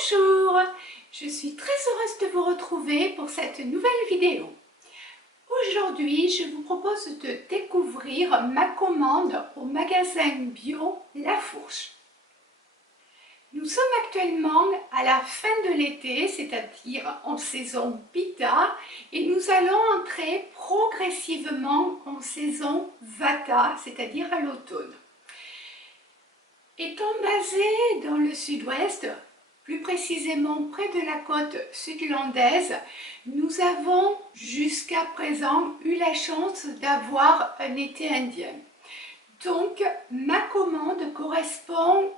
Bonjour, je suis très heureuse de vous retrouver pour cette nouvelle vidéo. Aujourd'hui, je vous propose de découvrir ma commande au magasin bio La Fourche. Nous sommes actuellement à la fin de l'été, c'est-à-dire en saison Pitta, et nous allons entrer progressivement en saison Vata, c'est-à-dire à l'automne. Étant basé dans le sud-ouest, plus précisément près de la côte sud-landaise, nous avons jusqu'à présent eu la chance d'avoir un été indien. Donc ma commande correspond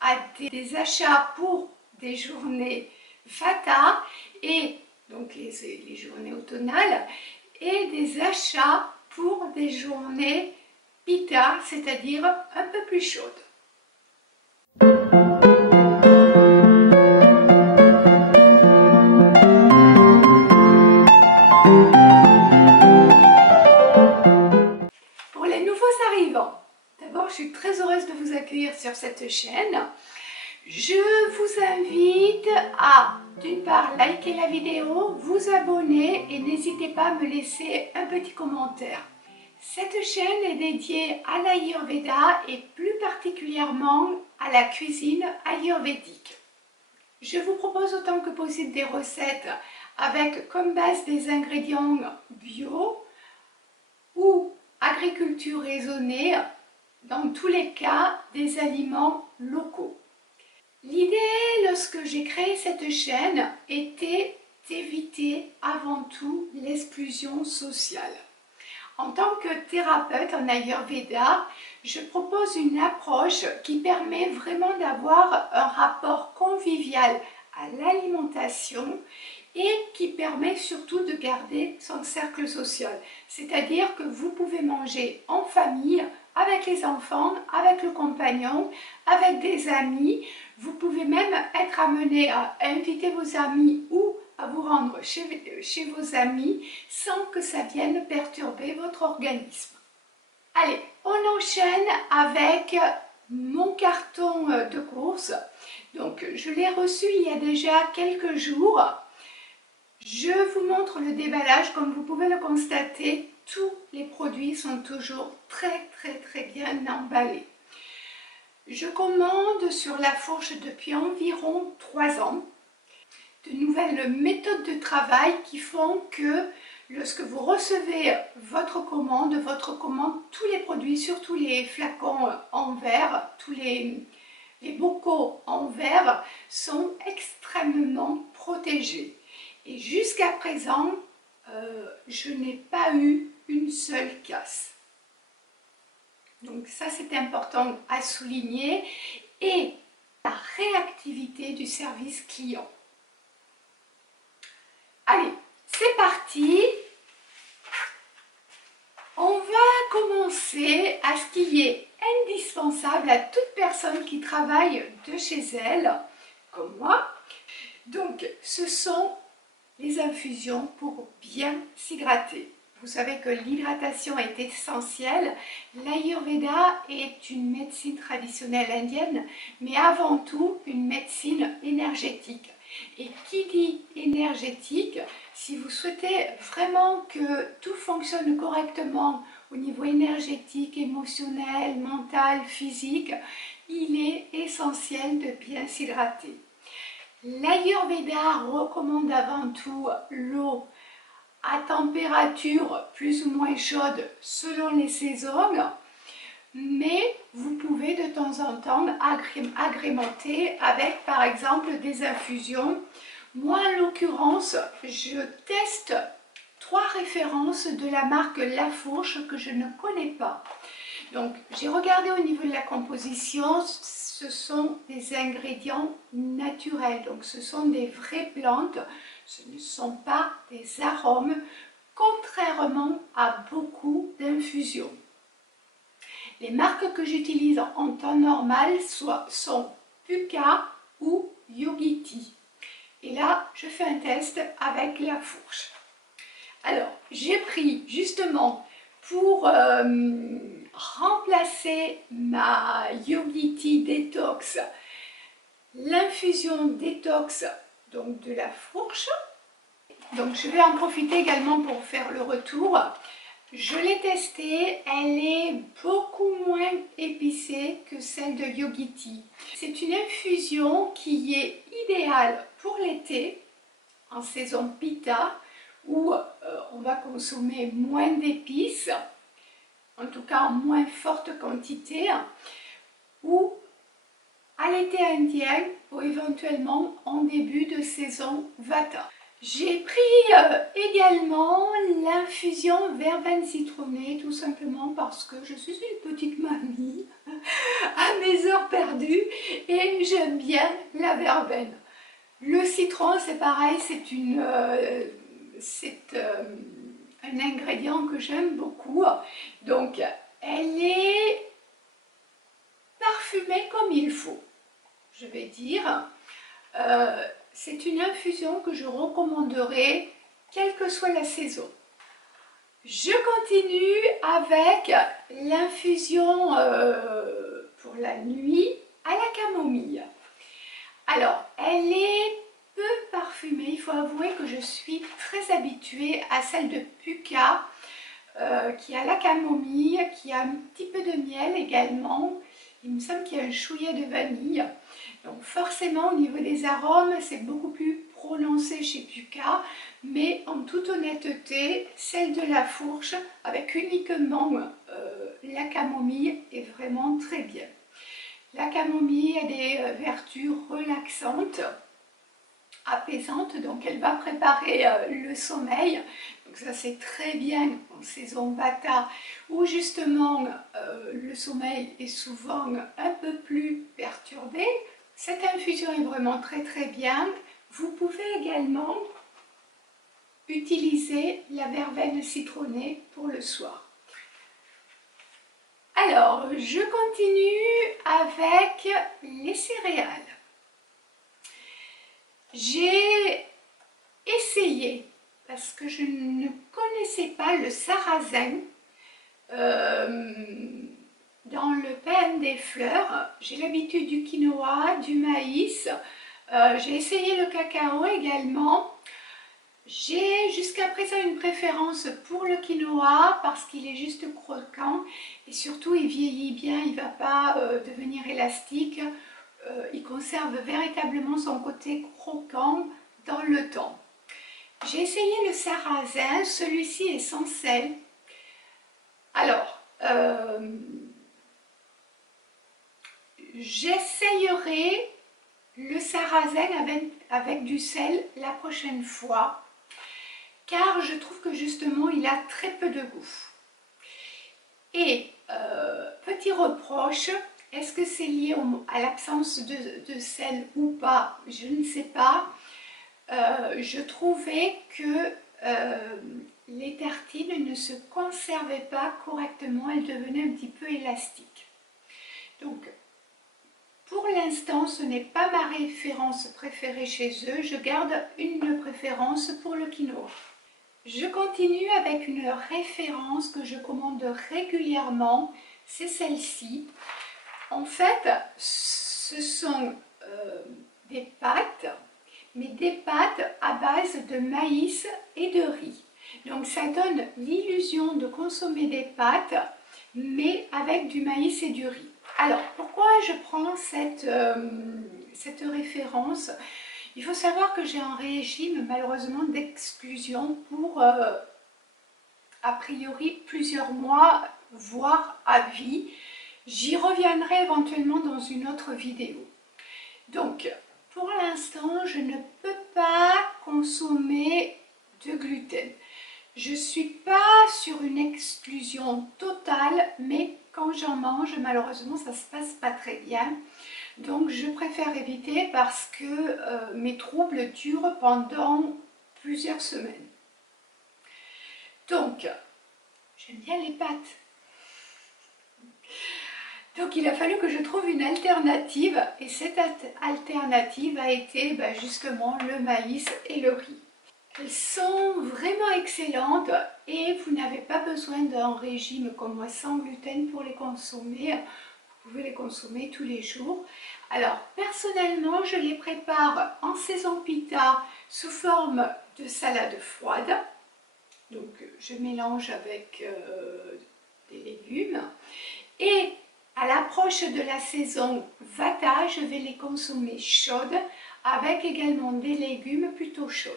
à des achats pour des journées Vata et donc les journées automnales et des achats pour des journées Pitta, c'est-à-dire un peu plus chaudes. Pour les nouveaux arrivants, d'abord je suis très heureuse de vous accueillir sur cette chaîne. Je vous invite à, d'une part, liker la vidéo, vous abonner et n'hésitez pas à me laisser un petit commentaire. Cette chaîne est dédiée à l'Ayurveda et plus particulièrement à la cuisine ayurvédique. Je vous propose autant que possible des recettes avec comme base des ingrédients bio ou agriculture raisonnée, dans tous les cas des aliments locaux. L'idée lorsque j'ai créé cette chaîne était d'éviter avant tout l'exclusion sociale. En tant que thérapeute en Ayurveda, je propose une approche qui permet vraiment d'avoir un rapport convivial à l'alimentation et qui permet surtout de garder son cercle social. C'est-à-dire que vous pouvez manger en famille, avec les enfants, avec le compagnon, avec des amis. Vous pouvez même être amené à inviter vos amis ou à vous rendre chez vos amis sans que ça vienne perturber votre organisme. Allez, on enchaîne avec mon carton de course. Donc, je l'ai reçu il y a déjà quelques jours. Je vous montre le déballage. Comme vous pouvez le constater, tous les produits sont toujours très bien emballés. Je commande sur La Fourche depuis environ 3 ans. De nouvelles méthodes de travail qui font que lorsque vous recevez votre commande, tous les produits, surtout les flacons en verre, tous les bocaux en verre sont extrêmement protégés. Et jusqu'à présent, je n'ai pas eu une seule casse. Donc ça, c'est important à souligner. Et la réactivité du service client. Allez, c'est parti. On va commencer à ce qui est indispensable à toute personne qui travaille de chez elle, comme moi. Donc, ce sont les infusions pour bien s'hydrater. Vous savez que l'hydratation est essentielle. L'Ayurveda est une médecine traditionnelle indienne, mais avant tout une médecine énergétique. Et qui dit énergétique, si vous souhaitez vraiment que tout fonctionne correctement au niveau énergétique, émotionnel, mental, physique, il est essentiel de bien s'hydrater. L'Ayurveda recommande avant tout l'eau à température plus ou moins chaude selon les saisons, mais vous pouvez de temps en temps agrémenter avec par exemple des infusions. Moi en l'occurrence, je teste 3 références de la marque La Fourche que je ne connais pas. Donc j'ai regardé au niveau de la composition, ce sont des ingrédients naturels, donc ce sont des vraies plantes, ce ne sont pas des arômes, contrairement à beaucoup d'infusions. Les marques que j'utilise en temps normal sont Puka ou Yogiti. Et là, je fais un test avec La Fourche. Alors, j'ai pris justement pour remplacer ma Yogiti Detox l'infusion détox donc de la fourche. Donc je vais en profiter également pour faire le retour. Je l'ai testée, elle est beaucoup moins épicée que celle de Yogiti. C'est une infusion qui est idéale pour l'été, en saison Pitta, où on va consommer moins d'épices, en tout cas en moins forte quantité, ou à l'été indien ou éventuellement en début de saison Vata. J'ai pris également l'infusion verveine citronnée, tout simplement parce que je suis une petite mamie à mes heures perdues et j'aime bien la verveine. Le citron, c'est pareil, c'est un ingrédient que j'aime beaucoup. Donc, elle est parfumée comme il faut, je vais dire. C'est une infusion que je recommanderais, quelle que soit la saison. Je continue avec l'infusion pour la nuit à la camomille. Alors, elle est peu parfumée, il faut avouer que je suis très habituée à celle de Puka, qui a la camomille, qui a un petit peu de miel également. Il me semble qu'il y a un chouïa de vanille. Donc forcément au niveau des arômes, c'est beaucoup plus prononcé chez Puka, mais en toute honnêteté, celle de la fourche, avec uniquement la camomille, est vraiment très bien. La camomille a des vertus relaxantes, apaisante, donc elle va préparer le sommeil. Donc ça c'est très bien en saison Vata où justement le sommeil est souvent un peu plus perturbé. Cette infusion est vraiment très bien. Vous pouvez également utiliser la verveine citronnée pour le soir. Alors je continue avec les céréales. J'ai essayé, parce que je ne connaissais pas le sarrasin dans le pain des fleurs. J'ai l'habitude du quinoa, du maïs, j'ai essayé le cacao également. J'ai jusqu'à présent une préférence pour le quinoa parce qu'il est juste croquant et surtout il vieillit bien, il ne va pas devenir élastique. Il conserve véritablement son côté croquant dans le temps. J'ai essayé le sarrasin, celui-ci est sans sel. Alors, j'essayerai le sarrasin avec du sel la prochaine fois, car je trouve que justement il a très peu de goût. Et petit reproche, est-ce que c'est lié à l'absence de sel ou pas? Je ne sais pas. Je trouvais que les tartines ne se conservaient pas correctement, elles devenaient un petit peu élastiques. Donc, pour l'instant, ce n'est pas ma référence préférée chez eux. Je garde une préférence pour le quinoa. Je continue avec une référence que je commande régulièrement, c'est celle-ci. En fait, ce sont des pâtes, mais des pâtes à base de maïs et de riz. Donc ça donne l'illusion de consommer des pâtes, mais avec du maïs et du riz. Alors, pourquoi je prends cette référence? Il faut savoir que j'ai un régime malheureusement d'exclusion pour a priori plusieurs mois, voire à vie. J'y reviendrai éventuellement dans une autre vidéo. Donc, pour l'instant, je ne peux pas consommer de gluten. Je ne suis pas sur une exclusion totale, mais quand j'en mange, malheureusement, ça ne se passe pas très bien. Donc, je préfère éviter parce que mes troubles durent pendant plusieurs semaines. Donc, j'aime bien les pâtes. Donc il a fallu que je trouve une alternative et cette alternative a été justement le maïs et le riz. Elles sont vraiment excellentes et vous n'avez pas besoin d'un régime comme moi sans gluten pour les consommer. Vous pouvez les consommer tous les jours. Alors, personnellement, je les prépare en saison pita sous forme de salade froide. Donc, je mélange avec des légumes. Et à l'approche de la saison vata, je vais les consommer chaudes avec également des légumes plutôt chauds.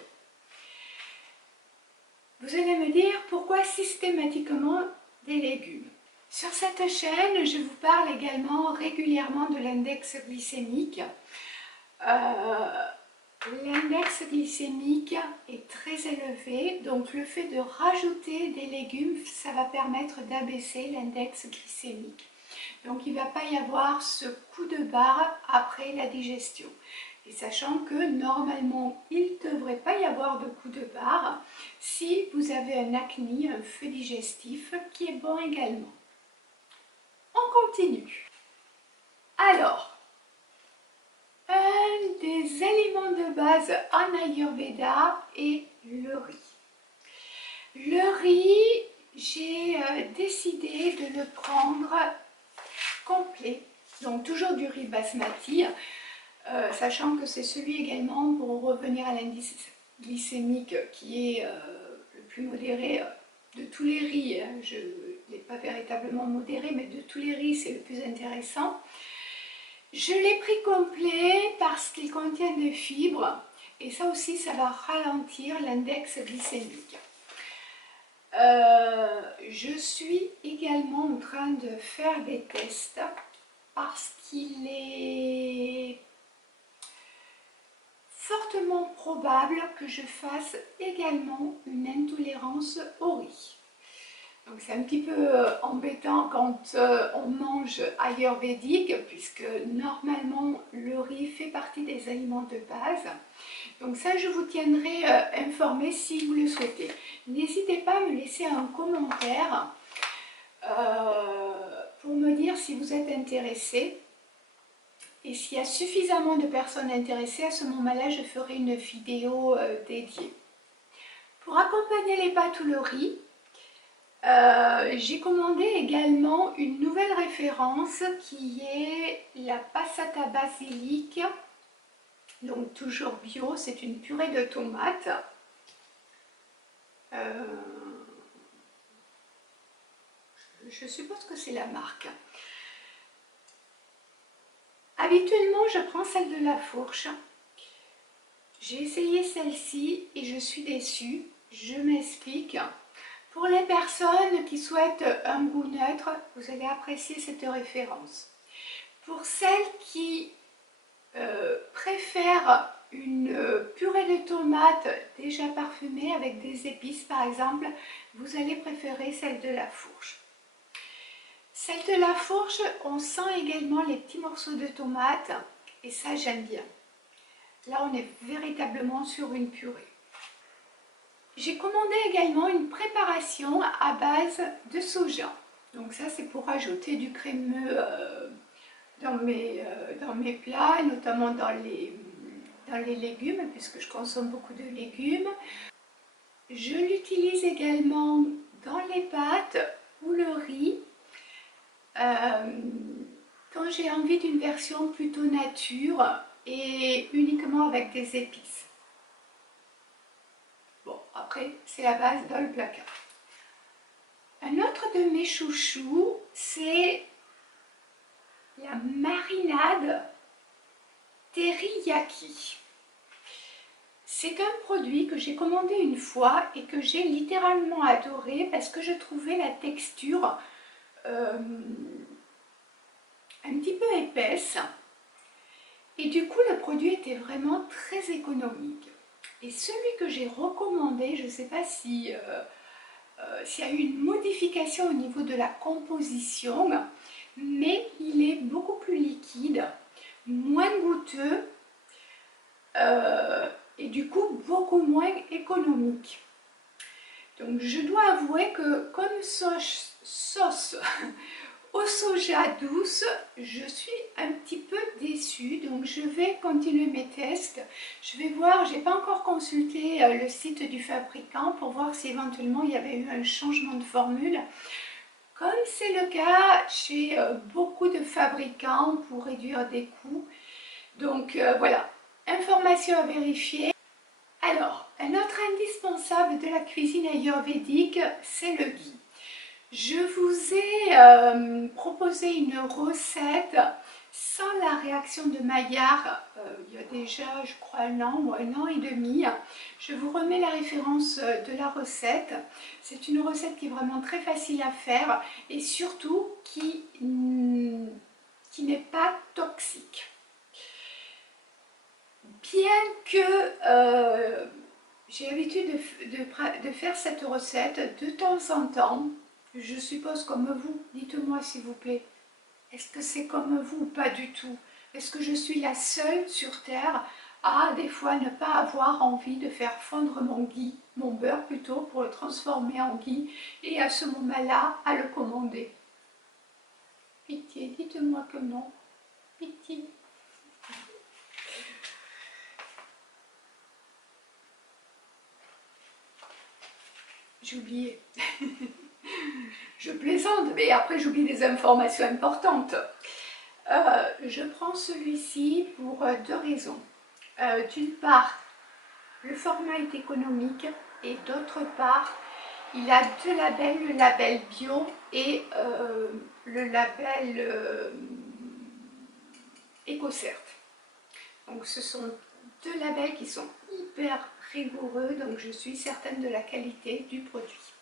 Vous allez me dire pourquoi systématiquement des légumes. Sur cette chaîne, je vous parle également régulièrement de l'index glycémique. L'index glycémique est très élevé, donc le fait de rajouter des légumes, ça va permettre d'abaisser l'index glycémique. Donc il ne va pas y avoir ce coup de barre après la digestion. Et sachant que normalement, il ne devrait pas y avoir de coup de barre si vous avez un acné, un feu digestif qui est bon également. On continue. Alors, un des aliments de base en Ayurveda est le riz. Le riz, j'ai décidé de le prendre complet, donc toujours du riz basmati, sachant que c'est celui également, pour revenir à l'indice glycémique qui est le plus modéré de tous les riz. Je n'ai pas véritablement modéré, mais de tous les riz, c'est le plus intéressant. Je l'ai pris complet parce qu'il contient des fibres et ça aussi, ça va ralentir l'index glycémique. Je suis également en train de faire des tests parce qu'il est fortement probable que je fasse également une intolérance au riz. Donc c'est un petit peu embêtant quand on mange ayurvédique, puisque normalement le riz fait partie des aliments de base. Donc ça, je vous tiendrai informé si vous le souhaitez. N'hésitez pas à me laisser un commentaire pour me dire si vous êtes intéressé. Et s'il y a suffisamment de personnes intéressées, à ce moment-là, je ferai une vidéo dédiée. Pour accompagner les pâtes ou le riz, j'ai commandé également une nouvelle référence qui est la passata basilic, donc toujours bio, c'est une purée de tomates. Je suppose que c'est la marque. Habituellement, je prends celle de la Fourche. J'ai essayé celle-ci et je suis déçue. Je m'explique. Pour les personnes qui souhaitent un goût neutre, vous allez apprécier cette référence. Pour celles qui préfèrent une purée de tomates déjà parfumée avec des épices par exemple, vous allez préférer celle de la Fourche. Celle de la Fourche, on sent également les petits morceaux de tomates et ça j'aime bien. Là on est véritablement sur une purée. J'ai commandé également une préparation à base de soja. Donc ça c'est pour ajouter du crémeux dans mes plats, notamment dans les légumes, puisque je consomme beaucoup de légumes. Je l'utilise également dans les pâtes ou le riz, quand j'ai envie d'une version plutôt nature et uniquement avec des épices. Bon, après, c'est la base dans le placard. Un autre de mes chouchous, c'est la marinade teriyaki. C'est un produit que j'ai commandé une fois et que j'ai littéralement adoré parce que je trouvais la texture un petit peu épaisse et du coup le produit était vraiment très économique. Et celui que j'ai recommandé, je ne sais pas si s'il y a eu une modification au niveau de la composition, mais il est beaucoup plus liquide, moins goûteux et du coup beaucoup moins économique. Donc je dois avouer que comme sauce au soja douce, je suis un petit peu déçue, donc je vais continuer mes tests. Je vais voir, je n'ai pas encore consulté le site du fabricant pour voir si éventuellement il y avait eu un changement de formule. comme c'est le cas chez beaucoup de fabricants pour réduire des coûts. Donc voilà, information à vérifier. Alors, un autre indispensable de la cuisine ayurvédique, c'est le ghee. Je vous ai proposé une recette sans la réaction de Maillard, il y a déjà, je crois, un an ou un an et demi. Je vous remets la référence de la recette. C'est une recette qui est vraiment très facile à faire et surtout qui n'est pas toxique. Bien que j'ai l'habitude de faire cette recette de temps en temps, je suppose comme vous, dites-moi s'il vous plaît, est-ce que c'est comme vous ou pas du tout? Est-ce que je suis la seule sur Terre à des fois ne pas avoir envie de faire fondre mon ghee, mon beurre plutôt, pour le transformer en ghee et à ce moment-là à le commander? Pitié, dites-moi que non, pitié. J'ai oublié. Je plaisante, mais après j'oublie des informations importantes. Je prends celui-ci pour deux raisons. D'une part, le format est économique et d'autre part, il a deux labels, le label bio et le label EcoCert. Donc ce sont deux labels qui sont hyper rigoureux, donc je suis certaine de la qualité du produit.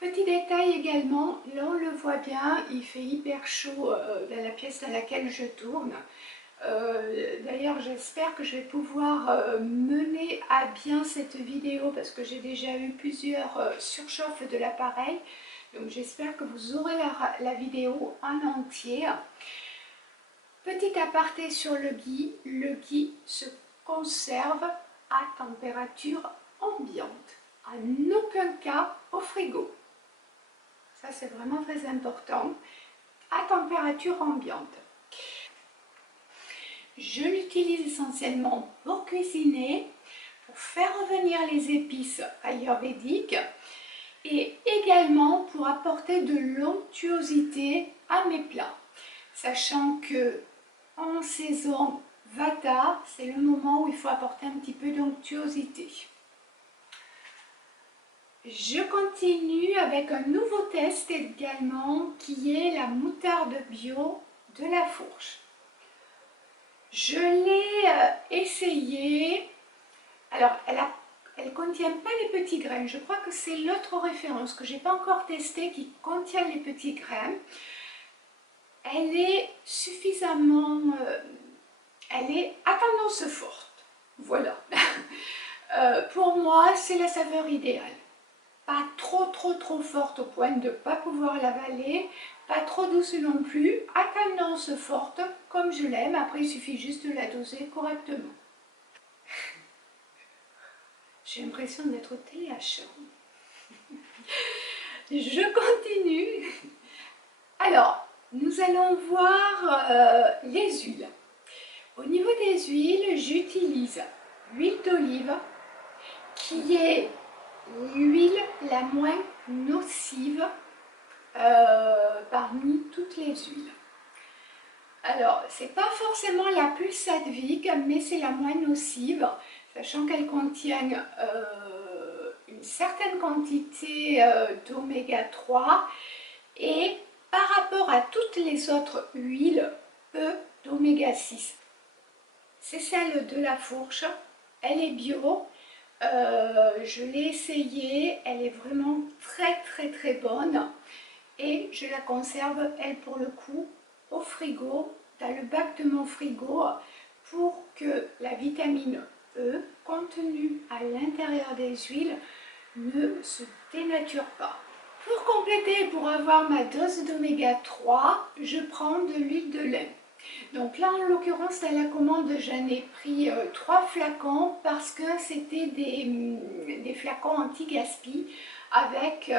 Petit détail également, là on le voit bien, il fait hyper chaud dans la pièce dans laquelle je tourne. D'ailleurs j'espère que je vais pouvoir mener à bien cette vidéo parce que j'ai déjà eu plusieurs surchauffes de l'appareil. Donc j'espère que vous aurez la vidéo en entier. Petit aparté sur le ghee se conserve à température ambiante, en aucun cas au frigo. Ça c'est vraiment très important, à température ambiante. Je l'utilise essentiellement pour cuisiner, pour faire revenir les épices ayurvédiques et également pour apporter de l'onctuosité à mes plats. Sachant que en saison Vata, c'est le moment où il faut apporter un petit peu d'onctuosité. Je continue avec un nouveau test également qui est la moutarde bio de La Fourche. Je l'ai essayée. Alors, elle ne contient pas les petits grains. Je crois que c'est l'autre référence que je n'ai pas encore testée qui contient les petits grains. Elle est suffisamment... elle est à tendance forte. Voilà. Pour moi, c'est la saveur idéale. Pas trop forte au point de ne pas pouvoir l'avaler, pas trop douce non plus, à tendance forte comme je l'aime. Après il suffit juste de la doser correctement. J'ai l'impression d'être au TH. Je continue. Alors, nous allons voir les huiles. Au niveau des huiles, j'utilise l'huile d'olive qui est l'huile la moins nocive parmi toutes les huiles. Alors, c'est pas forcément la plus sattvique, mais c'est la moins nocive, sachant qu'elle contient une certaine quantité d'oméga 3 et par rapport à toutes les autres huiles, peu d'oméga 6. C'est celle de La Fourche, elle est bio. Je l'ai essayée, elle est vraiment très bonne et je la conserve, elle pour le coup, au frigo, dans le bac de mon frigo pour que la vitamine E contenue à l'intérieur des huiles ne se dénature pas. Pour compléter, pour avoir ma dose d'oméga 3, je prends de l'huile de lin. Donc là, en l'occurrence, à la commande, j'en ai pris 3 flacons parce que c'était des flacons anti-gaspi avec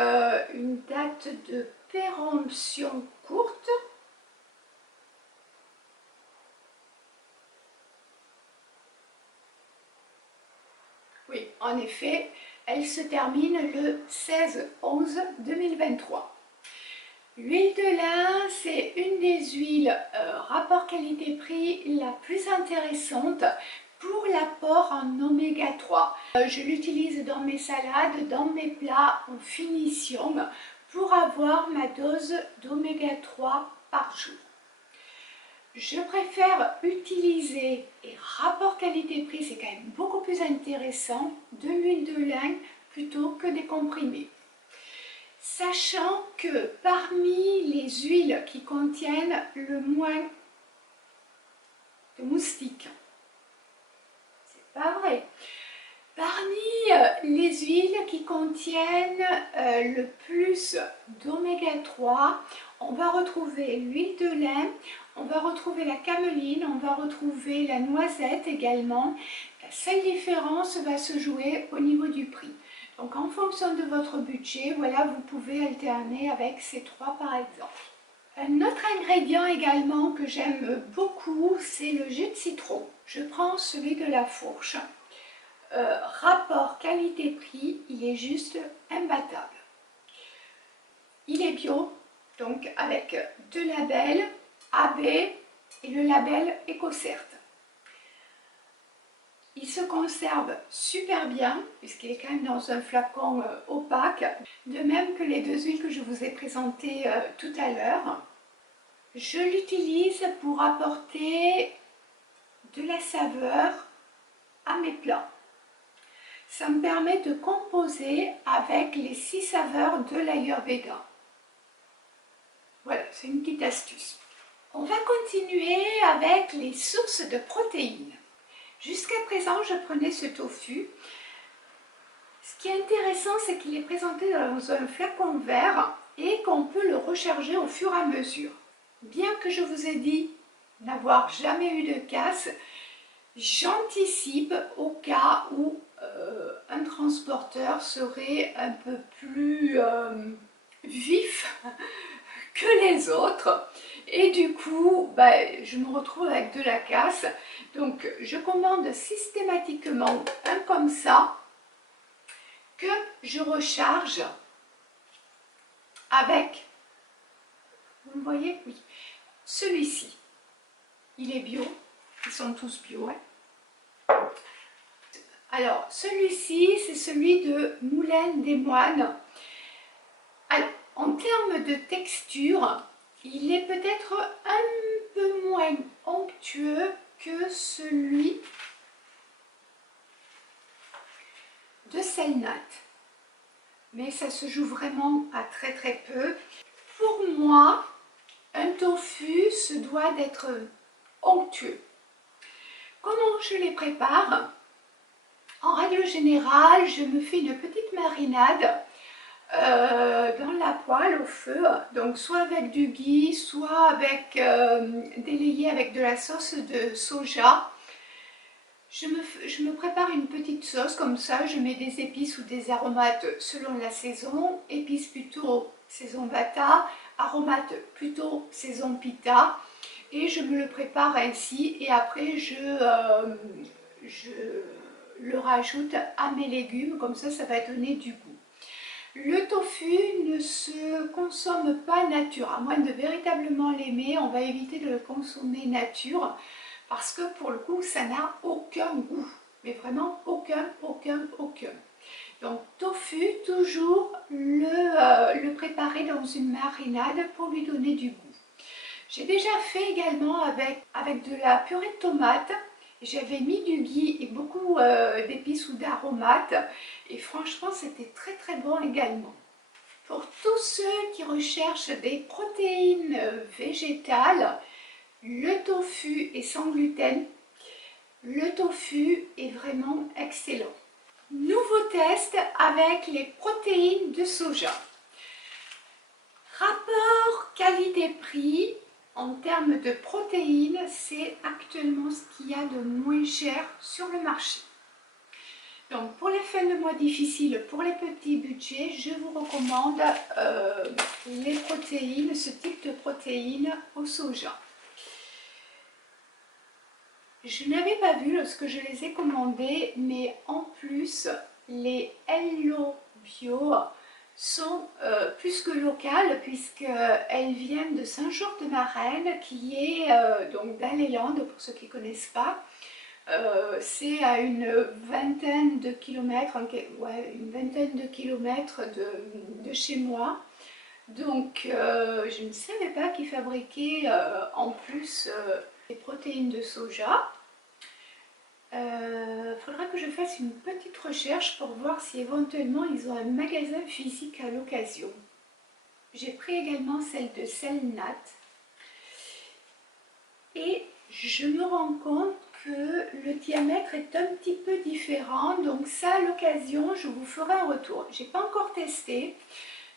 une date de péremption courte. Oui, en effet, elle se termine le 16-11-2023. L'huile de lin, c'est une des huiles rapport qualité-prix la plus intéressante pour l'apport en oméga 3. Je l'utilise dans mes salades, dans mes plats en finition pour avoir ma dose d'oméga 3 par jour. Je préfère utiliser, et rapport qualité-prix c'est quand même beaucoup plus intéressant, de l'huile de lin plutôt que des comprimés. Sachant que parmi les huiles qui contiennent le moins de moustiques, c'est pas vrai, parmi les huiles qui contiennent le plus d'oméga 3, on va retrouver l'huile de lin, on va retrouver la cameline, on va retrouver la noisette également. La seule différence va se jouer au niveau du prix. Donc en fonction de votre budget, voilà, vous pouvez alterner avec ces trois par exemple. Un autre ingrédient également que j'aime beaucoup, c'est le jus de citron. Je prends celui de la fourche. Rapport qualité-prix, il est juste imbattable. Il est bio, donc avec deux labels, AB et le label EcoCert. Il se conserve super bien, puisqu'il est quand même dans un flacon opaque, de même que les deux huiles que je vous ai présentées tout à l'heure. Je l'utilise pour apporter de la saveur à mes plats. Ça me permet de composer avec les 6 saveurs de l'Ayurveda. Voilà, c'est une petite astuce. On va continuer avec les sources de protéines. Jusqu'à présent, je prenais ce tofu. Ce qui est intéressant, c'est qu'il est présenté dans un flacon vert et qu'on peut le recharger au fur et à mesure. Bien que je vous ai dit n'avoir jamais eu de casse, j'anticipe au cas où un transporteur serait un peu plus vif que les autres et du coup je me retrouve avec de la casse. Donc je commande systématiquement un comme ça que je recharge avec, vous me voyez, oui, celui-ci. Il est bio, ils sont tous bio, hein. Alors celui-ci c'est celui de Moulin des Moines. Alors en termes de texture, il est peut-être un peu moins onctueux que celui de Selnat, mais ça se joue vraiment à très très peu. Pour moi, un tofu se doit d'être onctueux. Comment je les prépare? En règle générale, je me fais une petite marinade dans la poêle au feu, donc soit avec du ghee, soit avec délayé avec de la sauce de soja. Je me prépare une petite sauce comme ça, je mets des épices ou des aromates selon la saison, épices plutôt saison Vata, aromates plutôt saison Pitta, et je me le prépare ainsi et après je le rajoute à mes légumes, comme ça va donner du goût. Le tofu ne se consomme pas nature, à moins de véritablement l'aimer, on va éviter de le consommer nature parce que pour le coup ça n'a aucun goût, mais vraiment aucun. Donc tofu, toujours le préparer dans une marinade pour lui donner du goût. J'ai déjà fait également avec de la purée de tomates. J'avais mis du ghee et beaucoup d'épices ou d'aromates et franchement c'était très très bon également. Pour tous ceux qui recherchent des protéines végétales, le tofu est sans gluten. Le tofu est vraiment excellent. Nouveau test avec les protéines de soja. Rapport qualité-prix. En termes de protéines, c'est actuellement ce qu'il y a de moins cher sur le marché. Donc pour les fins de mois difficiles, pour les petits budgets, je vous recommande les protéines, ce type de protéines au soja. Je n'avais pas vu lorsque je les ai commandées, mais en plus les Hello Bio sont plus que locales puisqu'elles viennent de Saint-Georges-de-Marenne qui est donc dans les Landes pour ceux qui ne connaissent pas. C'est à une vingtaine de kilomètres, de chez moi. Donc je ne savais pas qu'ils fabriquaient en plus des protéines de soja. Faudra que je fasse une petite recherche pour voir si éventuellement ils ont un magasin physique à l'occasion. J'ai pris également celle de Selnat et je me rends compte que le diamètre est un petit peu différent, donc ça à l'occasion je vous ferai un retour. J'ai pas encore testé.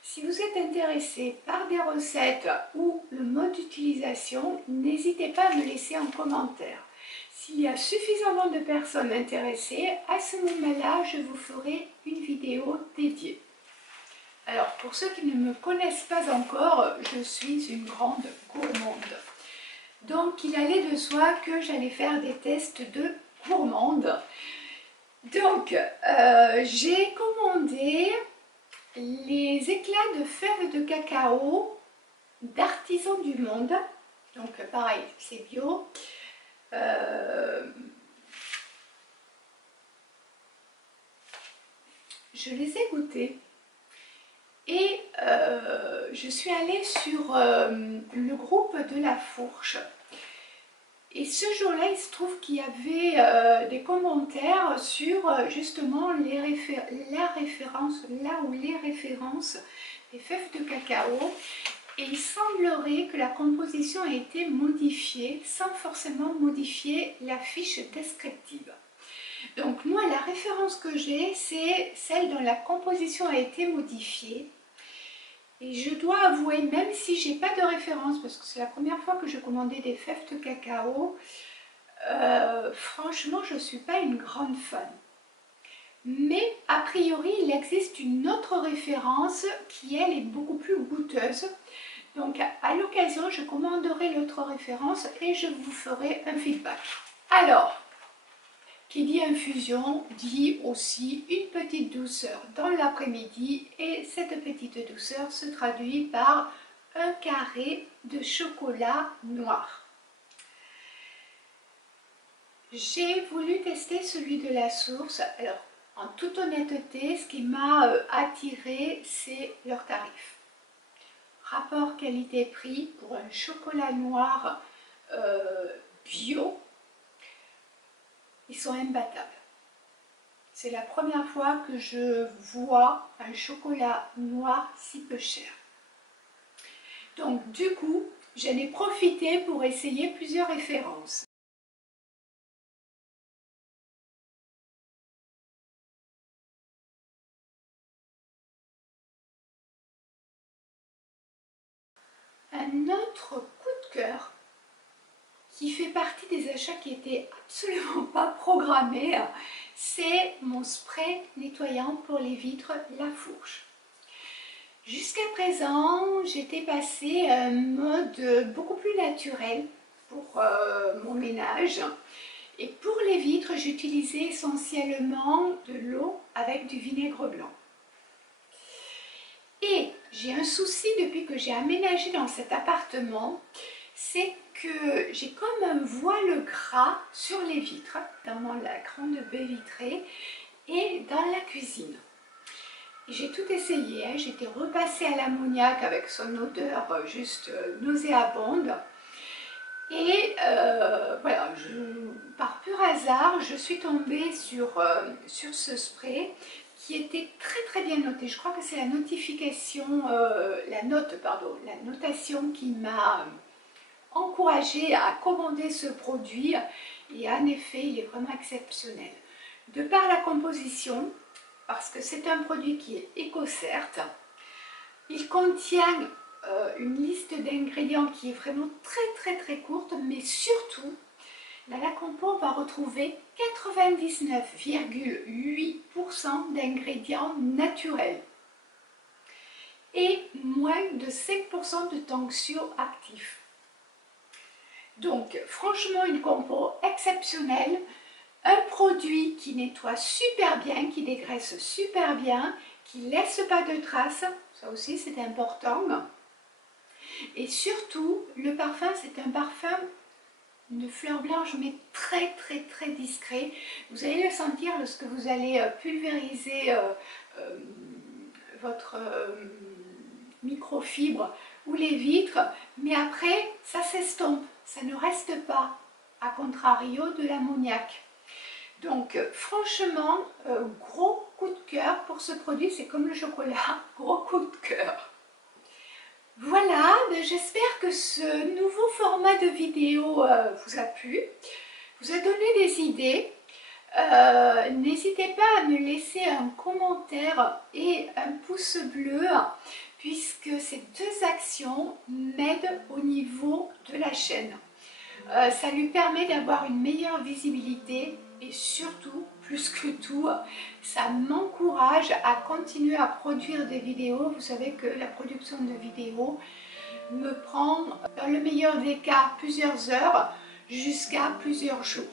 Si vous êtes intéressé par des recettes ou le mode d'utilisation, n'hésitez pas à me laisser un commentaire. S'il y a suffisamment de personnes intéressées, à ce moment-là, je vous ferai une vidéo dédiée. Alors, pour ceux qui ne me connaissent pas encore, je suis une grande gourmande. Donc, il allait de soi que j'allais faire des tests de gourmande. Donc, j'ai commandé les éclats de fèves de cacao d'Artisans du Monde. Donc, pareil, c'est bio. Je les ai goûtés et je suis allée sur le groupe de la Fourche et ce jour-là il se trouve qu'il y avait des commentaires sur justement les références des fèves de cacao et il semblerait que la composition ait été modifiée sans forcément modifier la fiche descriptive. Donc moi la référence que j'ai c'est celle dont la composition a été modifiée et je dois avouer, même si j'ai pas de référence parce que c'est la première fois que je commandais des fèves de cacao, franchement je ne suis pas une grande fan. Mais a priori il existe une autre référence qui elle est beaucoup plus goûteuse. Donc à l'occasion je commanderai l'autre référence et je vous ferai un feedback. Alors, qui dit infusion dit aussi une petite douceur dans l'après-midi et cette petite douceur se traduit par un carré de chocolat noir. J'ai voulu tester celui de la source. Alors, en toute honnêteté, ce qui m'a attiré, c'est leur tarif. Rapport qualité-prix pour un chocolat noir bio. Ils sont imbattables. C'est la première fois que je vois un chocolat noir si peu cher. Donc du coup, j'en ai profité pour essayer plusieurs références. Un autre coup de cœur qui fait partie des achats qui n'étaient absolument pas programmés, c'est mon spray nettoyant pour les vitres La Fourche. Jusqu'à présent, j'étais passée à un mode beaucoup plus naturel pour mon ménage. Et pour les vitres, j'utilisais essentiellement de l'eau avec du vinaigre blanc. Et j'ai un souci depuis que j'ai aménagé dans cet appartement, c'est que j'ai comme un voile gras sur les vitres, dans la grande baie vitrée et dans la cuisine. J'ai tout essayé, hein. J'étais repassée à l'ammoniac avec son odeur juste nauséabonde. Et voilà, par pur hasard, je suis tombée sur ce spray qui était très bien noté. Je crois que c'est la notation qui m'a encouragée à commander ce produit. Et en effet, il est vraiment exceptionnel. De par la composition, parce que c'est un produit qui est éco-cert, il contient une liste d'ingrédients qui est vraiment très courte, mais surtout, dans la compo, on va retrouver 99,8% d'ingrédients naturels et moins de 5% de tensioactifs. Donc, franchement, une compo exceptionnelle, un produit qui nettoie super bien, qui dégraisse super bien, qui ne laisse pas de traces, ça aussi c'est important. Et surtout, le parfum, c'est un parfum de fleur blanche, mais très très très discret. Vous allez le sentir lorsque vous allez pulvériser votre microfibre ou les vitres, mais après, ça s'estompe, ça ne reste pas, à contrario de l'ammoniac. Donc franchement, gros coup de cœur pour ce produit, c'est comme le chocolat, gros coup de cœur. Voilà, j'espère que ce nouveau format de vidéo vous a plu, vous a donné des idées. N'hésitez pas à me laisser un commentaire et un pouce bleu, puisque ces deux actions m'aident au niveau de la chaîne. Ça lui permet d'avoir une meilleure visibilité et surtout, plus que tout, ça m'encourage à continuer à produire des vidéos. Vous savez que la production de vidéos me prend, dans le meilleur des cas, plusieurs heures jusqu'à plusieurs jours.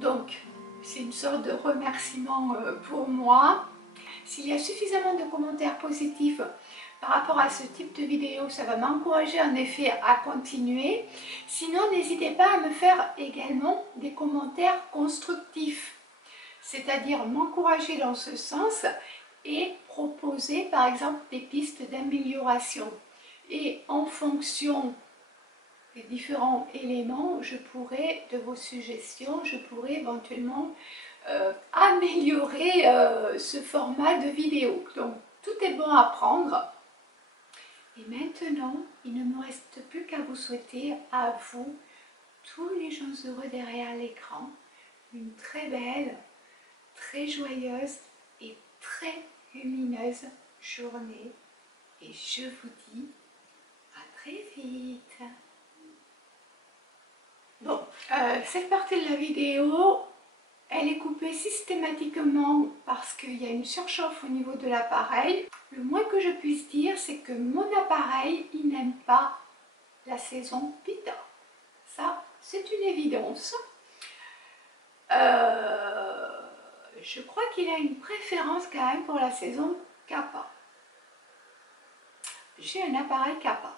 Donc, c'est une sorte de remerciement pour moi. S'il y a suffisamment de commentaires positifs par rapport à ce type de vidéo, ça va m'encourager en effet à continuer. Sinon, n'hésitez pas à me faire également des commentaires constructifs, c'est-à-dire m'encourager dans ce sens et proposer par exemple des pistes d'amélioration. Et en fonction des différents éléments, je pourrais, de vos suggestions, je pourrais éventuellement améliorer ce format de vidéo. Donc tout est bon à prendre. Et maintenant, il ne me reste plus qu'à vous souhaiter à vous, tous les gens heureux derrière l'écran, une très belle, très joyeuse et très lumineuse journée. Et je vous dis à très vite. Bon, cette partie de la vidéo, elle est coupée systématiquement parce qu'il y a une surchauffe au niveau de l'appareil. Le moins que je puisse dire, c'est que mon appareil, il n'aime pas la saison Pita. Ça, c'est une évidence. Je crois qu'il a une préférence quand même pour la saison Kappa. J'ai un appareil Kappa.